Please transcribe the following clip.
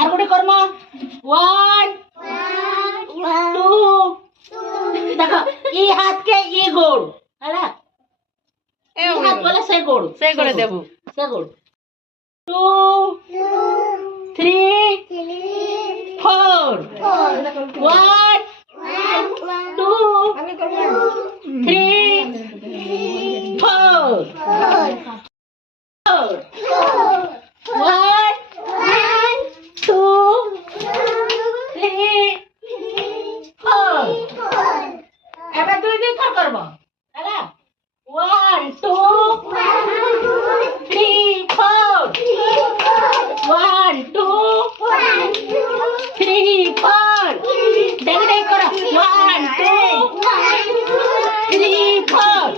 আর গোটে কর্ম 1 2 देखो ई हाथ के ई गोड़ हैला ए हाथ बोले से गोड़ देबू से गोड़ 2 3 4 1 2 3 4 1 2 3 4 এবে দুই দুই থর করব हैला 1 2 3 4 1 2 3 4 देख देख करो 1 2 3 4